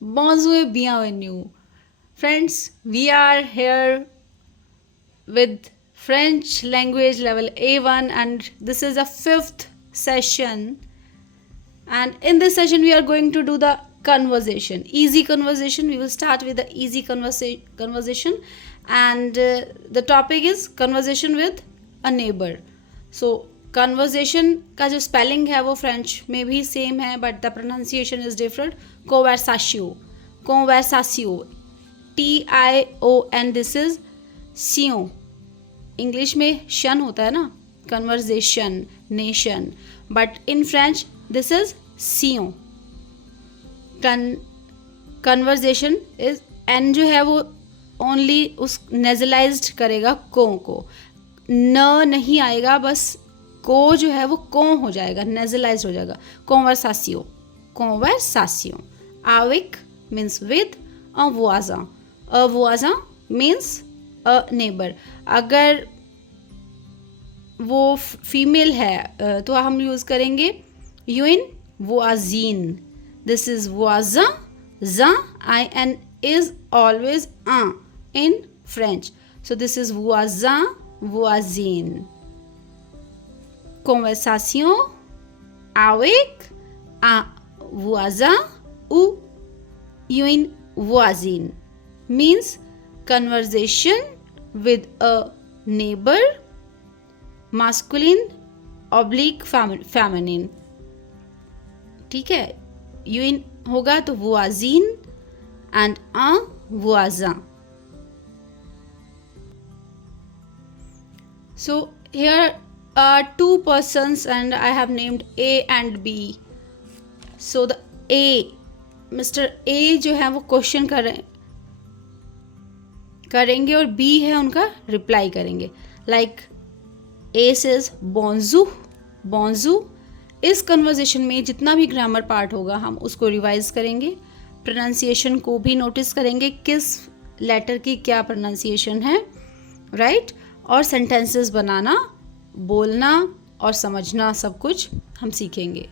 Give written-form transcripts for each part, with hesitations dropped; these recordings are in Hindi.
Bonjour, bienvenue. Friends, we are here with French language level A1 and this is the fifth session. And in this session, we are going to do the conversation, easy conversation. We will start with the easy conversation and the topic is conversation with a neighbor. So conversation का जो स्पेलिंग है वो फ्रेंच में भी सेम है but the pronunciation is different. कोवैसासियो TION, दिस इज सियो. इंग्लिश में शन होता है ना, conversation, nation, but in French this is सियो. कन्वर्जेशन इज एन जो है वो ओनली उस नेजलाइज्ड करेगा को न नहीं आएगा, बस को जो है वो को हो जाएगा, नेजलाइज हो जाएगा. कॉन्वर्सासियो, कॉन्वर्सासियो. आविक मीन्स विद. अवुआजा मीन्स अ नेबर. अगर वो फीमेल है तो हम यूज़ करेंगे यूइन वुआजीन. This is वुआजा. जा IN is always in French. So this is voisin, voisine. Conversation avec un voisin ou une voisine means conversation with a neighbor, masculine oblique feminine. ठीक है, यूइन होगा तो voisine and un voisin. So here are two persons and I have named A and B. So the A, Mr. A जो है वो क्वेश्चन करेंगे और B है उनका रिप्लाई करेंगे. Like A says bonjour, bonjour. इस कन्वर्जेशन में जितना भी ग्रामर पार्ट होगा हम उसको रिवाइज करेंगे. प्रोनाउंसिएशन को भी नोटिस करेंगे, किस लेटर की क्या प्रोनाउंसिएशन है, राइट. और सेंटेंसेस बनाना, बोलना और समझना सब कुछ हम सीखेंगे.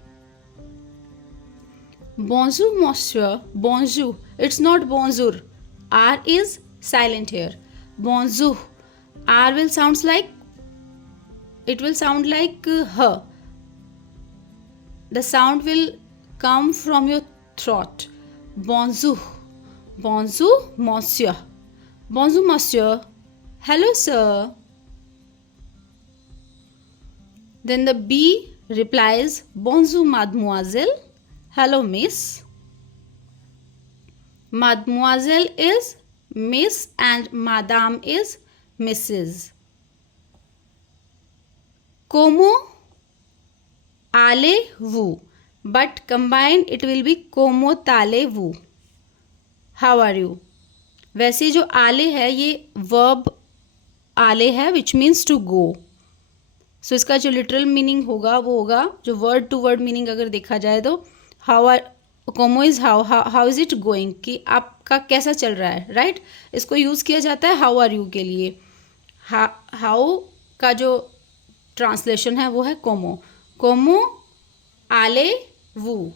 Bonjour monsieur, bonjour. It's not bonjour. R is silent here. Bonjour. R will sound like her. The sound will come from your throat. Bonjour. Bonjour monsieur. Bonjour monsieur. Hello sir. Then the B replies bonjour mademoiselle. Hello miss. Mademoiselle is miss and madame is Mrs. Como allez-vous? But combined it will be como allez-vous. How are you? वैसे जो आले है ये वर्ब आले है विच मीन्स टू गो. सो इसका जो लिटरल मीनिंग होगा वो होगा, जो वर्ड टू वर्ड मीनिंग अगर देखा जाए तो हाउ आर, कोमो इज हाउ इज इट गोइंग, कि आपका कैसा चल रहा है, राइट. इसको यूज़ किया जाता है हाउ आर यू के लिए. हाउ का जो ट्रांसलेशन है वो है कोमो. कोमो आले वू.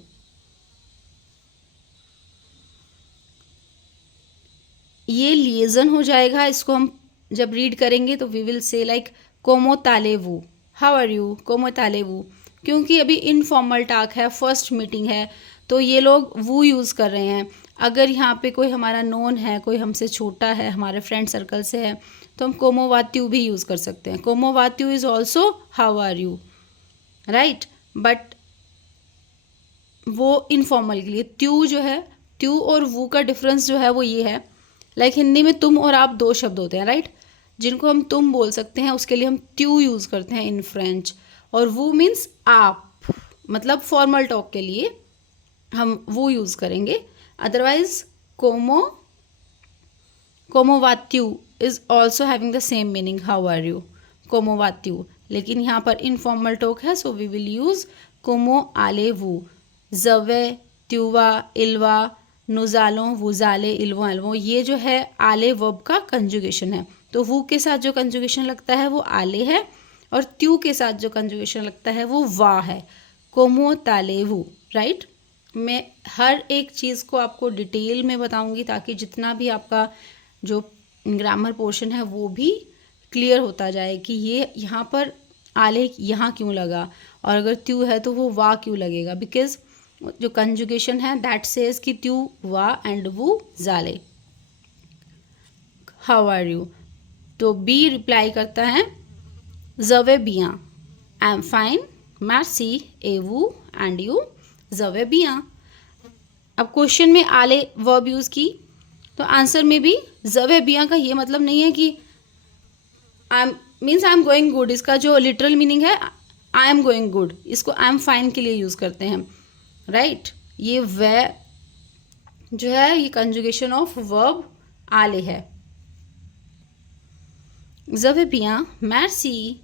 ये लिएजन हो जाएगा. इसको हम जब रीड करेंगे तो वी विल से लाइक कोमो तालेवू, हाउ आर यू, कोमो तालेवू. क्योंकि अभी इनफॉर्मल टाक है, फर्स्ट मीटिंग है, तो ये लोग वो यूज़ कर रहे हैं. अगर यहाँ पे कोई हमारा नोन है, कोई हमसे छोटा है, हमारे फ्रेंड सर्कल से है, तो हम कोमो वात्यू भी यूज़ कर सकते हैं. कोमो वात्यू is also how are you, right. But वो इनफॉर्मल के लिए त्यू जो है, त्यू और वो का डिफरेंस जो है वो ये है, लाइक हिंदी में तुम और आप दो शब्द होते हैं, राइट. जिनको हम तुम बोल सकते हैं उसके लिए हम त्यू यूज़ करते हैं इन फ्रेंच. और वो मीन्स आप, मतलब फॉर्मल टॉक के लिए हम वो यूज़ करेंगे. अदरवाइज कोमो वात्यू is also having the same meaning, how are you, कोमो वात्यू. लेकिन यहाँ पर इनफॉर्मल टॉक है, सो वी विल यूज़ कोमो आले वू. जवे, त्यूवा, इल्वा, नुजालों, वुजाले, इल्वो, एल्वो, ये जो है आले वर्ब का कंजुगेशन है. तो वू के साथ जो कंजुगेशन लगता है वो आले है और त्यू के साथ जो कंजुगेशन लगता है वो वा है, कोमो ताले वू, राइट. मैं हर एक चीज़ को आपको डिटेल में बताऊंगी ताकि जितना भी आपका जो ग्रामर पोर्शन है वो भी क्लियर होता जाए कि ये यहाँ पर आले यहाँ क्यों लगा, और अगर त्यू है तो वो वाह क्यों लगेगा, बिकॉज जो कंजुगेशन है दैट सेज कि त्यू वाह एंड वो जाले। हाउ आर यू, तो बी रिप्लाई करता है जवे बिया, आई एम फाइन, मैर्सी, एवू एंड यू, जवे बिया। अब क्वेश्चन में आले वर्ब यूज़ की तो आंसर में भी जवे बिया का ये मतलब नहीं है कि I am means I am going good, इसका जो लिटरल मीनिंग है आई एम गोइंग गुड, इसको आई एम फाइन के लिए यूज़ करते हैं, राइट। ये वे जो है ये कंजुगेशन ऑफ वर्ब आले है। जवे बिया, मैर्सी,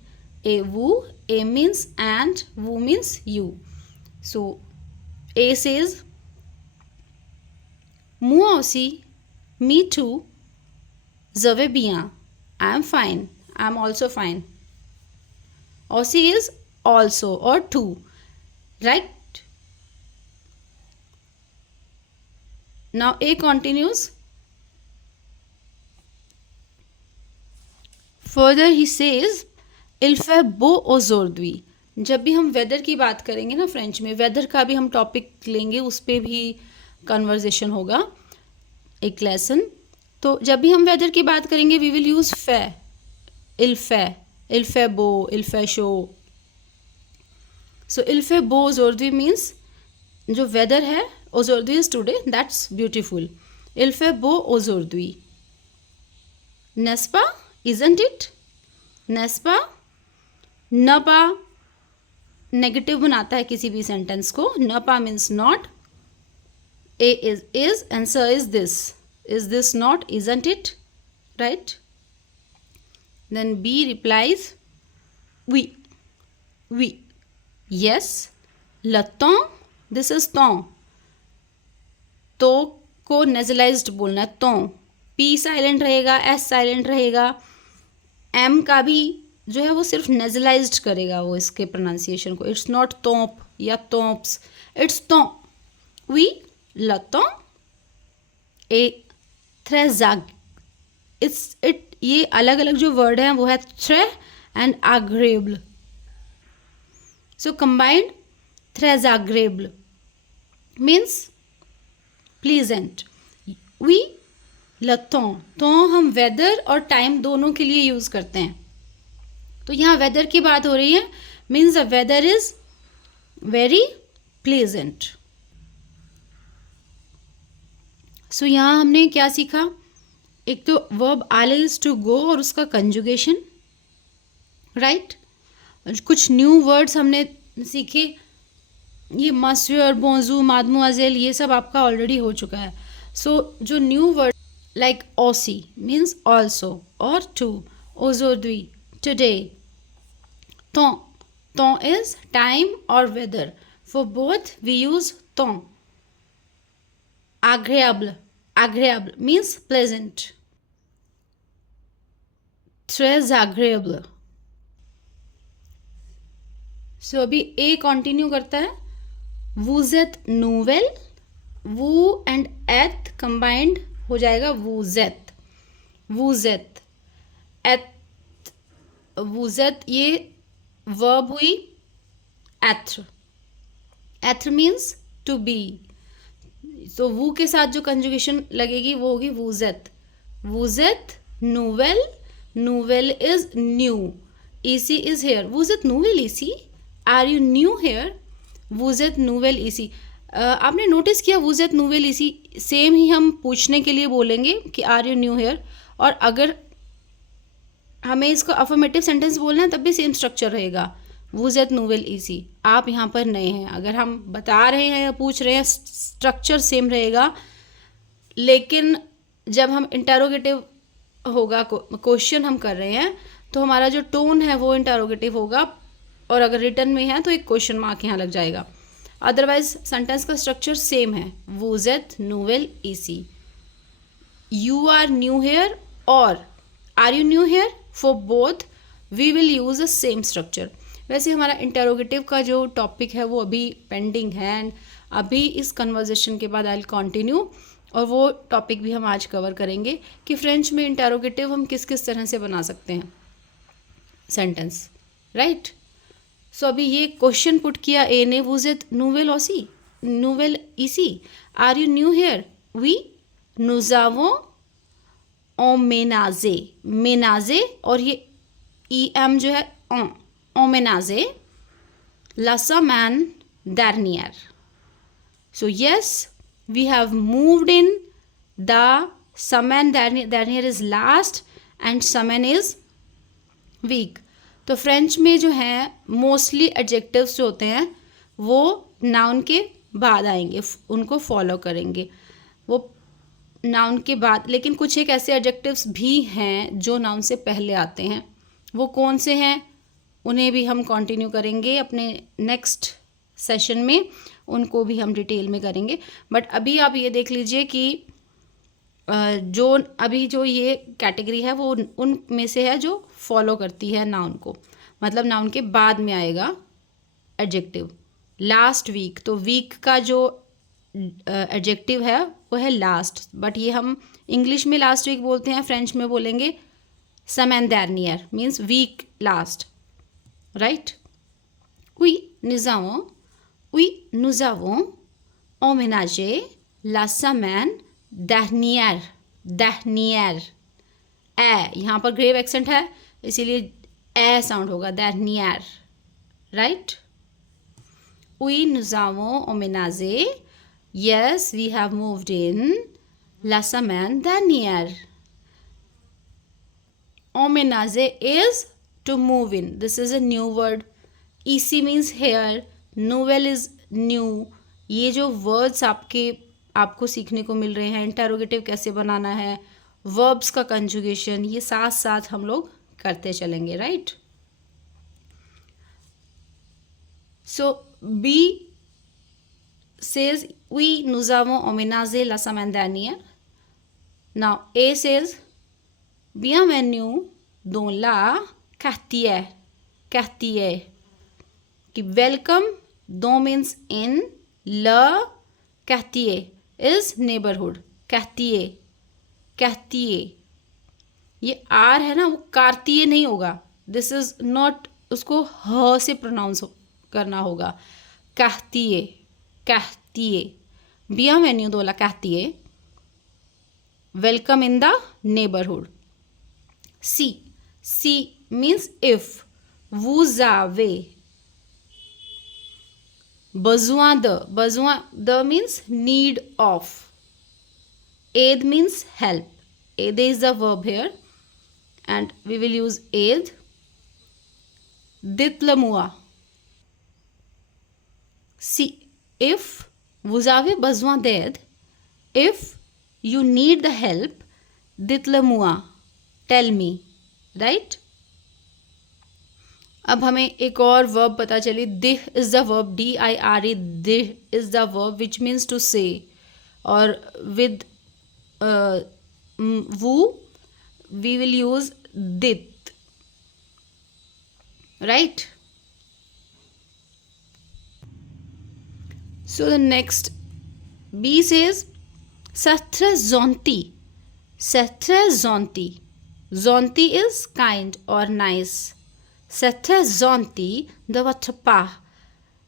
ए वू, ए मीन्स एंड, वू मीन्स यू। सो ए says moi aussi, me too, je vais bien, I am fine, I am also fine. Aussi is also or too, right? Now A continues. Further he says, il fait beau aujourd'hui. जब भी हम वेदर की बात करेंगे ना फ्रेंच में, वेदर का भी हम टॉपिक लेंगे, उस पर भी कन्वर्जेशन होगा एक लेसन। तो जब भी हम वेदर की बात करेंगे वी विल यूज़ फे, इल फे बो, इल फे शो। सो इल फे बो ओजोर्दी मीन्स जो वेदर है, ओजोर्दी इज टुडे, दैट्स ब्यूटीफुल। इल फे बो ओजोर्दी, नेस्पा, इजंट इट, नेस्पा। नपा नेगेटिव बनाता है किसी भी सेंटेंस को, नपा means not, A is and sir is this. Is this not? Isn't it? Right? Then B replies, oui, oui, yes, le temps, this is temps. तो को नेजलाइज्ड बोलना है, तो P साइलेंट रहेगा, S साइलेंट रहेगा, M का भी जो है वो सिर्फ नेजलाइज्ड करेगा वो इसके प्रोनाउंसिएशन को। इट्स नॉट तोप या तोप्स, इट्स तो। वी le temps et très ये अलग अलग जो वर्ड हैं वो है très and agréable. So combined très agréable means pleasant. We le temps, तो हम वेदर और टाइम दोनों के लिए यूज़ करते हैं। तो यहाँ वेदर की बात हो रही है, means the weather is very pleasant. So यहाँ हमने क्या सीखा, एक तो वर्ब आले इज टू गो और उसका कंजुगेशन, राइट। कुछ न्यू वर्ड्स हमने सीखे, ये मस्यर, बोंजू, मादमुआजेल, ये सब आपका ऑलरेडी हो चुका है। सो जो न्यू वर्ड लाइक ऑसी मीन्स ऑल्सो और टू, ओजोद्वी टुडे, तो इज टाइम और weather, for both we use तो। Agréable means pleasant. Très agréable. So अभी A कंटिन्यू करता है, vous êtes nouvelle, vous and eth combined हो जाएगा vous êtes, ये verb हुई être means to be. तो वो के साथ जो कंजुगेशन लगेगी वो होगी वूजेत नूवेल इज न्यू, ईसी इज हेयर, वूजेत नूवेल ईसी, आर यू न्यू हेयर, वूजेत नूवेल ईसी। आपने नोटिस किया वूजेत नूवेल ईसी सेम ही हम पूछने के लिए बोलेंगे कि आर यू न्यू हेयर, और अगर हमें इसको अफर्मेटिव सेंटेंस बोलना है तब भी सेम स्ट्रक्चर रहेगा, वूजेत नूवेल ईसी, आप यहाँ पर नए हैं। अगर हम बता रहे हैं या पूछ रहे हैं स्ट्रक्चर सेम रहेगा, लेकिन जब हम इंटरोगेटिव होगा, क्वेश्चन हम कर रहे हैं तो हमारा जो टोन है वो इंटरोगेटिव होगा, और अगर रिटर्न में है तो एक क्वेश्चन मार्क यहाँ लग जाएगा। अदरवाइज सेंटेंस का स्ट्रक्चर सेम है, वूजेत नूवेल ईसी। यू आर न्यू हेयर और are you new here, for both we will use the same structure. वैसे हमारा इंटरोगेटिव का जो टॉपिक है वो अभी पेंडिंग है, एंड अभी इस कन्वर्जेशन के बाद आई विल कंटिन्यू, और वो टॉपिक भी हम आज कवर करेंगे कि फ्रेंच में इंटेरोगेटिव हम किस किस तरह से बना सकते हैं सेंटेंस, राइट। सो अभी ये क्वेश्चन पुट किया ए ने, वूज इट नूवेल ऑसी, नूवेल इसी, आर यू न्यू हेयर, वी, नुजावो ओमेनाजे, मेनाजे, और ये ई एम जो है ओमेनाजे, la semaine dernière. So yes, we have moved in, the semaine dernière is last and semaine is week. तो फ्रेंच में जो है मोस्टली एडजेक्टिव्स जो होते हैं वो नाउन के बाद आएंगे, उनको फॉलो करेंगे वो नाउन के बाद। लेकिन कुछ एक ऐसे एडजेक्टिव्स भी हैं जो नाउन से पहले आते हैं, वो कौन से हैं उन्हें भी हम कंटिन्यू करेंगे अपने नेक्स्ट सेशन में, उनको भी हम डिटेल में करेंगे। बट अभी आप ये देख लीजिए कि जो अभी जो ये कैटेगरी है वो उन में से है जो फॉलो करती है नाउन को, मतलब नाउन के बाद में आएगा एडजेक्टिव। लास्ट वीक, तो वीक का जो एडजेक्टिव है वो है लास्ट, बट ये हम इंग्लिश में लास्ट वीक बोलते हैं, फ्रेंच में बोलेंगे semaine dernière, means week last, right. Oui, nous avons emménagé la semaine dernière, dernière, यहाँ पर ग्रेव एक्सेंट है इसीलिए ए साउंड होगा, dernière, right. Oui, nous avons emménagé, yes, we have moved in la semaine dernière. Emménager is to move in. This is a new word. EC means here. Nouvelle is new. ये जो वर्ड्स आपको सीखने को मिल रहे हैं, इंटेरोगेटिव कैसे बनाना है, वर्ब्स का कंजुगेशन, ये साथ साथ हम लोग करते चलेंगे, right. So B says oui, nous avons emménagé la semaine dernière. Now A says bienvenue dans la quartier, quartier, कि welcome, dans means in, le quartier is neighborhood, quartier, quartier, ये आर है ना वो कार्तिये नहीं होगा, दिस इज नॉट, उसको ह से प्रोनाउंस करना होगा, quartier, quartier, bienvenue dans la quartier, welcome in the neighborhood. C means if, vous avez besoin de means need of, aid means help, aid is the verb here and we will use aid. Dites-le moi. See, if vous avez besoin d'aide, if you need the help, dites-le moi, tell me, right? अब हमें एक और वर्ब पता चली, दिह इज द वर्ब, DIRE, दिह is the verb which means to say, और विद वो वी विल यूज दित, right. So the next B says c'est très gentil, c'est très gentil, gentil is kind or nice, c'est très gentil de votre part,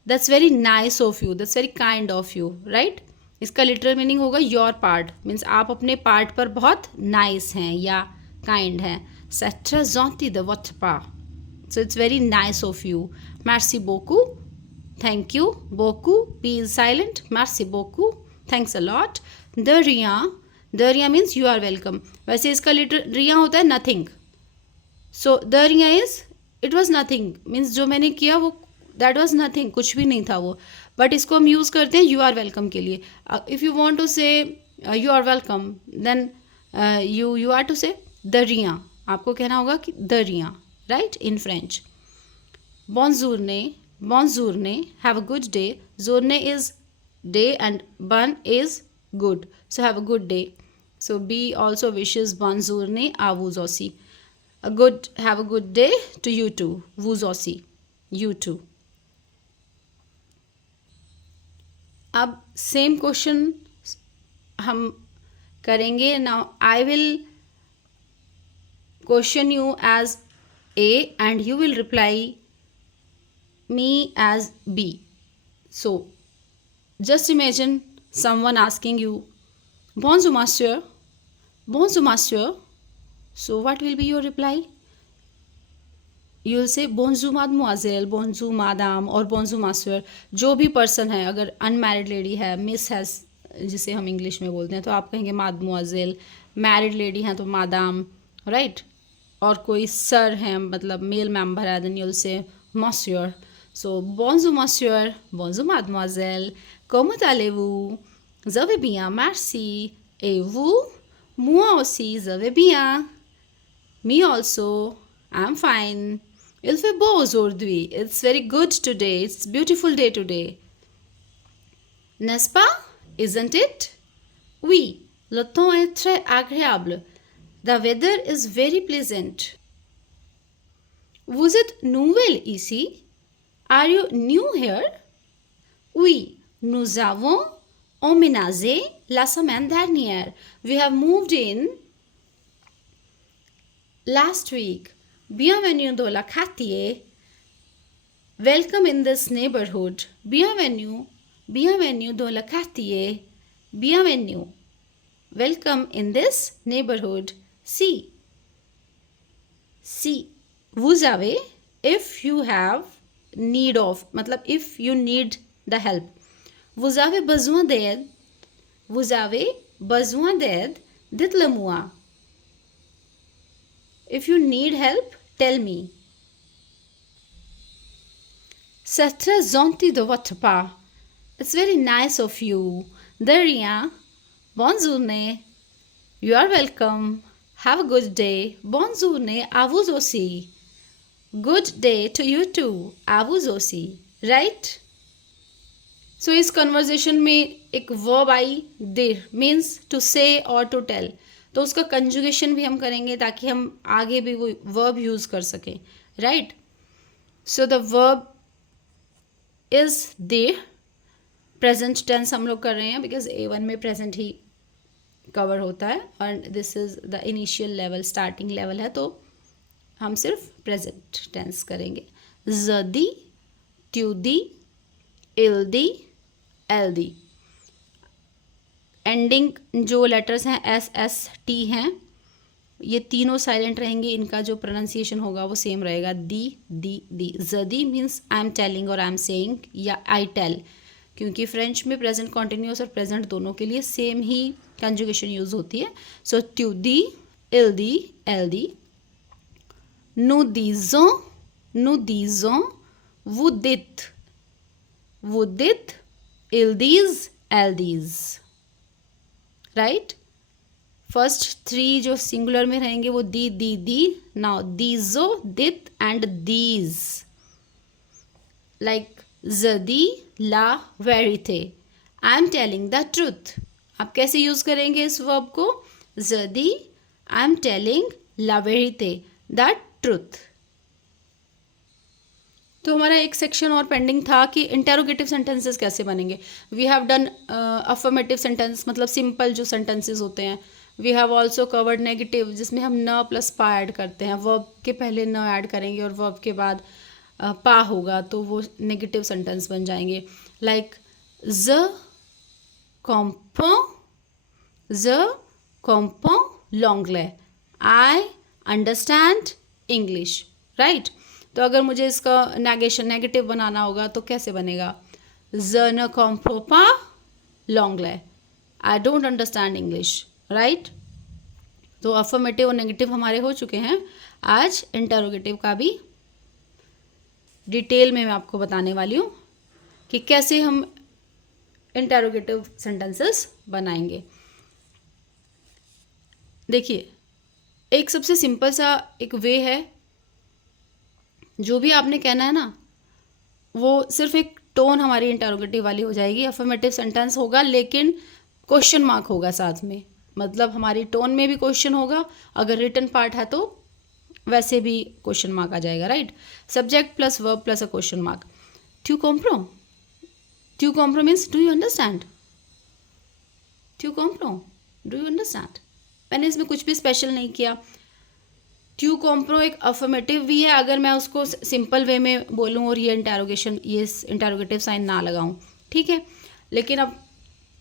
that's very nice of you, that's very kind of you, right? इसका लिटरल मीनिंग होगा योर पार्ट, मीन्स आप अपने पार्ट पर बहुत नाइस हैं या काइंड हैं, c'est très gentil de votre part, so it's very nice of you, merci beaucoup, thank you, beaucoup, P is silent, merci beaucoup, thanks a lot. The rien means you are welcome, वैसे इसका लिटरल रिया होता है नथिंग, सो द रिया is it was nothing, means जो मैंने किया वो दैट वॉज नथिंग, कुछ भी नहीं था वो, बट इसको हम यूज़ करते हैं यू आर वेलकम के लिए। If you want to say you are welcome then you are to say द रिया, आपको कहना होगा कि द रिया, right, in French. bonjourne, have a good day, journée is day and bon is good, so have a good day, so B also wishes bonjourne à vous aussi, have a good day to you too, vous aussi, you too. अब सेम क्वेश्चन हम करेंगे. Now I will question you as A and you will reply me as B. So, just imagine someone asking you, Bonjour, monsieur. Bonjour, monsieur. So, what will be your reply? You will say, Bonjour, mademoiselle, bonjour, madame, और bonjour, monsieur. जो भी पर्सन है, अगर अनमैरिड लेडी है, मिस है, जिसे हम इंग्लिश में बोलते हैं, तो आप कहेंगे mademoiselle. मैरिड लेडी हैं तो madame, राइट? और कोई सर है, मतलब मेल मेंबर है, then you'll say monsieur. So, bonjour monsieur, bonjour mademoiselle, comment allez-vous? Je vais bien, merci. Et vous? Moi aussi, je vais bien. Me also, I'm fine. Il fait beau aujourd'hui. It's very good today. It's beautiful day today. N'est-ce pas? Isn't it? Oui, le temps est très agréable. The weather is very pleasant. Vous êtes nouvelle ici? Are you new here? Oui, nous avons emménagé la semaine dernière. We have moved in last week. Bienvenue dans le quartier. Welcome in this neighborhood. Bienvenue. Bienvenue dans le quartier. Bienvenue. Welcome in this neighborhood. Si. Si. Vous avez, if you have, need of, मतलब if you need the help. Vous avez besoin d'aide. Vous avez besoin d'aide. Dites-le moi. If you need help, tell me. C'est très gentil de votre part. It's very nice of you. De rien. Bonne journée. You are welcome. Have a good day. Bonne journée à vous aussi. Good day to you too. À vous aussi. Right? So इस कन्वर्जेशन में एक वर्ब आई देर, मीन्स टू से और टू टेल. तो उसका कंजुगेशन भी हम करेंगे ताकि हम आगे भी वो वर्ब यूज़ कर सकें. Right? So the verb is देर. प्रेजेंट टेंस हम लोग कर रहे हैं बिकॉज A1 में प्रेजेंट ही कवर होता है और this is the initial level, starting level है, तो हम सिर्फ प्रेजेंट टेंस करेंगे. जदी, त्यूदी, इल्दी, एल्दी. एंडिंग जो लेटर्स हैं एस एस टी हैं, ये तीनों साइलेंट रहेंगे. इनका जो प्रोनाउंसिएशन होगा वो सेम रहेगा. दी दी दी. जदी मीन्स आई एम टेलिंग और आई एम सेइंग या आई टेल, क्योंकि फ्रेंच में प्रेजेंट कॉन्टिन्यूस और प्रेजेंट दोनों के लिए सेम ही कंजुगेशन यूज होती है. सो त्यूदी, इल्दी, एल्दी. Nous disons, vous dites, ils disent, elles disent. Right? First three जो singular में रहेंगे वो दी दी दी. Now these, dit and these. Like je dis la vérité. I am telling the truth. आप कैसे यूज करेंगे इस वर्ब को? Je dis, I am telling la vérité. That truth. तो हमारा एक सेक्शन और पेंडिंग था कि इंटेरोगेटिव सेंटेंसेस कैसे बनेंगे. We have done affirmative sentence, मतलब सिंपल जो सेंटेंसेस होते हैं. We have also covered negative, जिसमें हम न प्लस पा ऐड करते हैं. वर्ब के पहले न ऐड करेंगे और वर्ब के बाद पा होगा तो वो नेगेटिव सेंटेंस बन जाएंगे. लाइक ज comprends l'anglais. I understand English. Right? तो अगर मुझे इसका नेगेशन नेगेटिव बनाना होगा तो कैसे बनेगा? je ne comprends pas l'anglais. I don't understand English. Right? तो अफर्मेटिव और नेगेटिव हमारे हो चुके हैं. आज इंटरोगेटिव का भी डिटेल में मैं आपको बताने वाली हूँ कि कैसे हम इंटरोगेटिव सेंटेंसेस बनाएंगे. देखिए, एक सबसे सिंपल सा एक वे है. जो भी आपने कहना है ना, वो सिर्फ एक टोन हमारी इंटरोगेटिव वाली हो जाएगी. अफर्मेटिव सेंटेंस होगा लेकिन क्वेश्चन मार्क होगा साथ में, मतलब हमारी टोन में भी क्वेश्चन होगा. अगर रिटन पार्ट है तो वैसे भी क्वेश्चन मार्क आ जाएगा. Right? Subject plus verb plus a question mark. Tu comprends? Tu compro means do you understand? Tu compro, do you understand? मैंने इसमें कुछ भी स्पेशल नहीं किया. ट्यू कॉम्प्रो एक अफर्मेटिव भी है अगर मैं उसको सिंपल वे में बोलूँ और ये इंटरोगेटिव साइन ना लगाऊँ, ठीक है. लेकिन अब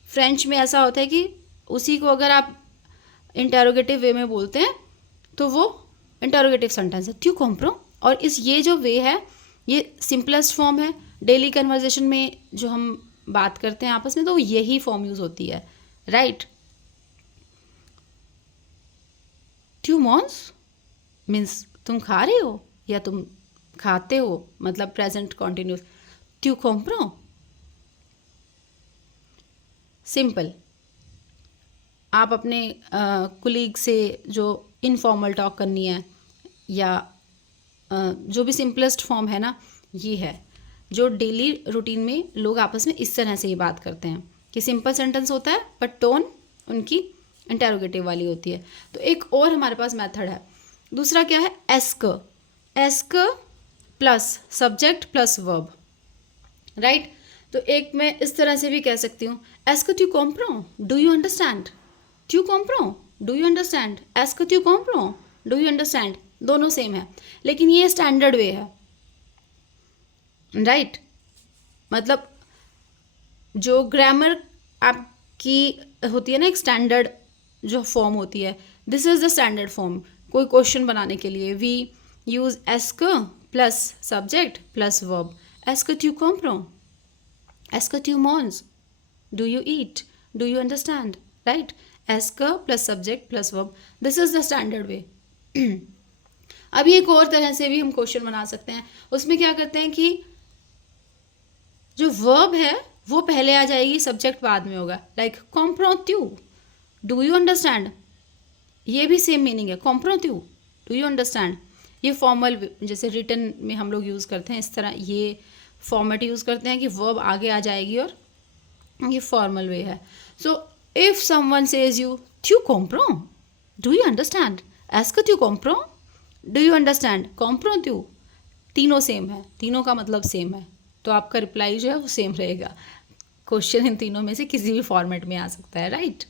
फ्रेंच में ऐसा होता है कि उसी को अगर आप इंटरोगेटिव वे में बोलते हैं तो वो इंटरोगेटिव सेंटेंस है, ट्यू कॉम्प्रो. और ये जो वे है ये सिंपलेस्ट फॉर्म है. डेली कन्वर्जेशन में जो हम बात करते हैं आपस में तो यही फॉर्म यूज़ होती है, राइट. ट्यू मॉन्स मीन्स तुम खा रहे हो या तुम खाते हो, मतलब प्रेजेंट कॉन्टिन्यूस. ट्यू कॉम्प्रो सिंपल. आप अपने कुलीग से जो इनफॉर्मल टॉक करनी है या जो भी सिंपलेस्ट फॉर्म है ना, ये है जो डेली रूटीन में लोग आपस में इस तरह से ही बात करते हैं कि सिंपल सेंटेंस होता है बट टोन उनकी इंटरोगेटिव वाली होती है. तो एक और हमारे पास मेथड है. दूसरा क्या है, ask. Ask plus subject plus verb, right. तो एक मैं इस तरह से भी कह सकती हूँ, एस्क ट्यू कॉम्प्रो, डू यू अंडरस्टैंड? ट्यू कॉम्प्रो, डू यू अंडरस्टैंड? एस्क ट्यू कॉम्प्रो, डू यू अंडरस्टैंड? दोनों सेम है लेकिन ये स्टैंडर्ड वे है, राइट. मतलब जो ग्रामर आपकी होती है ना, एक स्टैंडर्ड जो फॉर्म होती है, this is the standard form. कोई क्वेश्चन बनाने के लिए वी यूज एस्क प्लस सब्जेक्ट प्लस वर्ब. एस्क ट्यू कॉम्प्रो, एस्क ट्यू मॉन्स, do you eat, do you understand, right. एस्क plus subject plus verb, this is the standard way. अभी एक और तरह से भी हम क्वेश्चन बना सकते हैं. उसमें क्या करते हैं कि जो वर्ब है वो पहले आ जाएगी, सब्जेक्ट बाद में होगा. लाइक कॉम्प्रोत्यू, डू यू अंडरस्टैंड. ये भी सेम मीनिंग है, कॉम्प्रोत्यू, डू यू अंडरस्टैंड. ये फॉर्मल जैसे रिटन में हम लोग यूज़ करते हैं, इस तरह ये फॉर्मेट यूज़ करते हैं कि वर्ब आगे आ जाएगी और ये फॉर्मल वे है. So if someone says you ट्यू कॉम्प्रो, डू यू अंडरस्टैंड, एस्क ट्यू कॉम्प्रो, डू यू अंडरस्टैंड, कॉम्प्रोत्यू, तीनों सेम है, तीनों का मतलब सेम है. तो आपका रिप्लाई जो है वो सेम रहेगा. क्वेश्चन इन तीनों में से किसी भी फॉर्मेट में आ सकता है, राइट.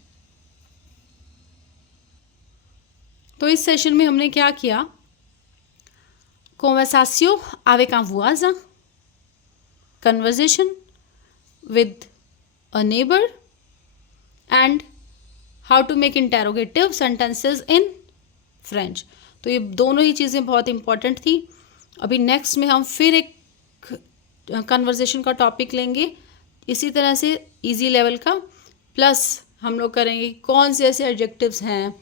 तो इस सेशन में हमने क्या किया, conversation avec un voisin, conversation with a neighbor and how to make interrogative sentences in French. तो ये दोनों ही चीज़ें बहुत इम्पॉर्टेंट थी. अभी नेक्स्ट में हम फिर एक कन्वर्जेशन का टॉपिक लेंगे इसी तरह से इजी लेवल का. प्लस हम लोग करेंगे कौन से ऐसे एडजेक्टिव्स हैं.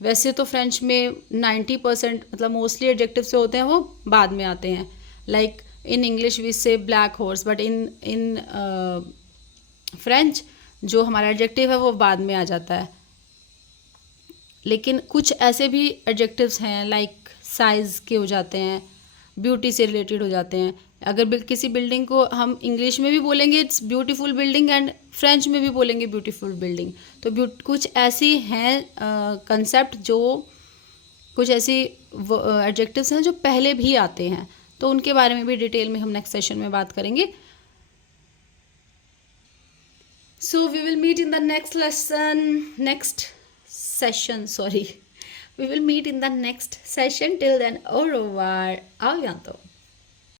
वैसे तो फ्रेंच में 90% मतलब मोस्टली एडजेक्टिव से होते हैं वो बाद में आते हैं. लाइक इन इंग्लिश वी से black horse, but in French जो हमारा एडजेक्टिव है वो बाद में आ जाता है. लेकिन कुछ ऐसे भी एडजेक्टिव्स हैं लाइक साइज़ के हो जाते हैं, ब्यूटी से रिलेटेड हो जाते हैं. अगर किसी बिल्डिंग को हम इंग्लिश में भी बोलेंगे it's beautiful building and French में भी बोलेंगे ब्यूटीफुल बिल्डिंग. तो कुछ ऐसी हैं कंसेप्ट, जो कुछ ऐसी एडजेक्टिव्स हैं जो पहले भी आते हैं, तो उनके बारे में भी डिटेल में हम नेक्स्ट सेशन में बात करेंगे. So we will meet in the next session. We will meet in the next session. Till then, au revoir. À bientôt.